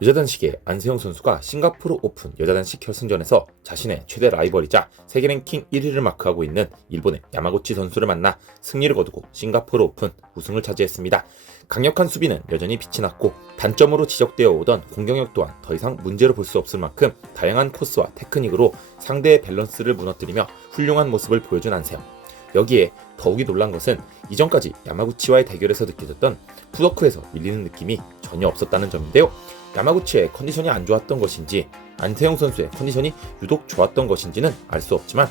여자단식의 안세영 선수가 싱가포르 오픈 여자단식 결승전에서 자신의 최대 라이벌이자 세계 랭킹 1위를 마크하고 있는 일본의 야마구치 선수를 만나 승리를 거두고 싱가포르 오픈 우승을 차지했습니다. 강력한 수비는 여전히 빛이 났고 단점으로 지적되어 오던 공격력 또한 더 이상 문제로 볼 수 없을 만큼 다양한 코스와 테크닉으로 상대의 밸런스를 무너뜨리며 훌륭한 모습을 보여준 안세영. 여기에 더욱이 놀란 것은 이전까지 야마구치와의 대결에서 느껴졌던 푸더크에서 밀리는 느낌이 전혀 없었다는 점인데요. 야마구치의 컨디션이 안 좋았던 것인지 안태영 선수의 컨디션이 유독 좋았던 것인지는 알 수 없지만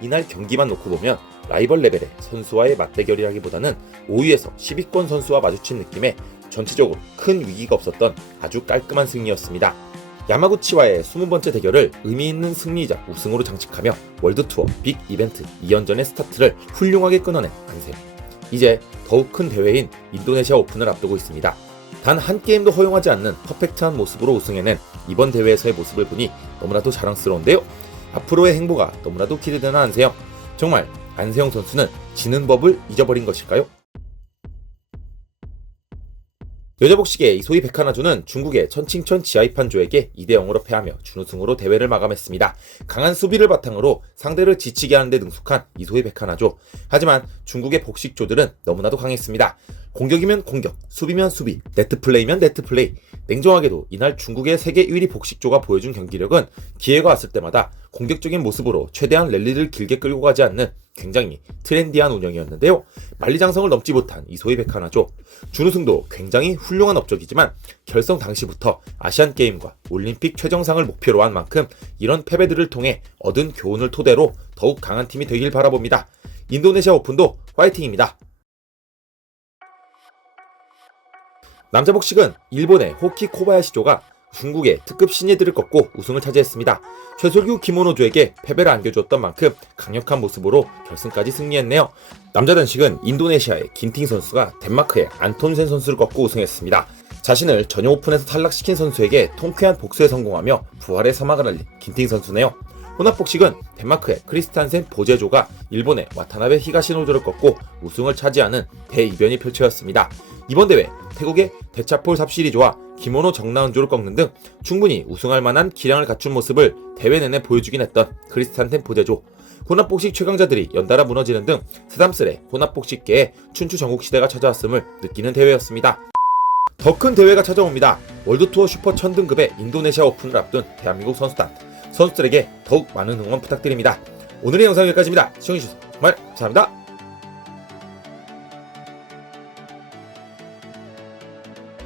이날 경기만 놓고 보면 라이벌 레벨의 선수와의 맞대결이라기보다는 5위에서 10위권 선수와 마주친 느낌에 전체적으로 큰 위기가 없었던 아주 깔끔한 승리였습니다. 야마구치와의 20번째 대결을 의미 있는 승리이자 우승으로 장식하며 월드투어 빅 이벤트 2연전의 스타트를 훌륭하게 끊어낸 안세영. 이제 더욱 큰 대회인 인도네시아 오픈을 앞두고 있습니다. 단 한 게임도 허용하지 않는 퍼펙트한 모습으로 우승해낸 이번 대회에서의 모습을 보니 너무나도 자랑스러운데요. 앞으로의 행보가 너무나도 기대되는 안세영. 정말 안세영 선수는 지는 법을 잊어버린 것일까요? 여자 복식의 이소희 백하나조는 중국의 천칭천 지하이판조에게 2대 0으로 패하며 준우승으로 대회를 마감했습니다. 강한 수비를 바탕으로 상대를 지치게 하는데 능숙한 이소희 백하나조. 하지만 중국의 복식조들은 너무나도 강했습니다. 공격이면 공격, 수비면 수비, 네트 플레이면 네트 플레이. 냉정하게도 이날 중국의 세계 1위 복식조가 보여준 경기력은 기회가 왔을 때마다 공격적인 모습으로 최대한 랠리를 길게 끌고 가지 않는 굉장히 트렌디한 운영이었는데요. 만리장성을 넘지 못한 이소희 백하나조. 준우승도 굉장히 훌륭한 업적이지만 결성 당시부터 아시안 게임과 올림픽 최정상을 목표로 한 만큼 이런 패배들을 통해 얻은 교훈을 토대로 더욱 강한 팀이 되길 바라봅니다. 인도네시아 오픈도 화이팅입니다. 남자 복식은 일본의 호키 코바야시조가 중국의 특급 신예들을 꺾고 우승을 차지했습니다. 최솔규 김원호조에게 패배를 안겨주었던 만큼 강력한 모습으로 결승까지 승리했네요. 남자 단식은 인도네시아의 긴팅 선수가 덴마크의 안톤센 선수를 꺾고 우승했습니다. 자신을 전용 오픈에서 탈락시킨 선수에게 통쾌한 복수에 성공하며 부활의 사막을 알린 긴팅 선수네요. 혼합복식은 덴마크의 크리스탄센 보제조가 일본의 와타나베 히가시노조를 꺾고 우승을 차지하는 대이변이 펼쳐졌습니다. 이번 대회 태국의 대차폴 삽시리조와 김원호 정나은조를 꺾는 등 충분히 우승할 만한 기량을 갖춘 모습을 대회 내내 보여주긴 했던 크리스탄센 보제조 혼합복식 최강자들이 연달아 무너지는 등 새삼스레 혼합복식계에 춘추 전국시대가 찾아왔음을 느끼는 대회였습니다. 더 큰 대회가 찾아옵니다. 월드투어 슈퍼 천등급의 인도네시아 오픈을 앞둔 대한민국 선수단. 선수들에게 더욱 많은 응원 부탁드립니다. 오늘의 영상 여기까지입니다. 시청해주셔서 정말 감사합니다.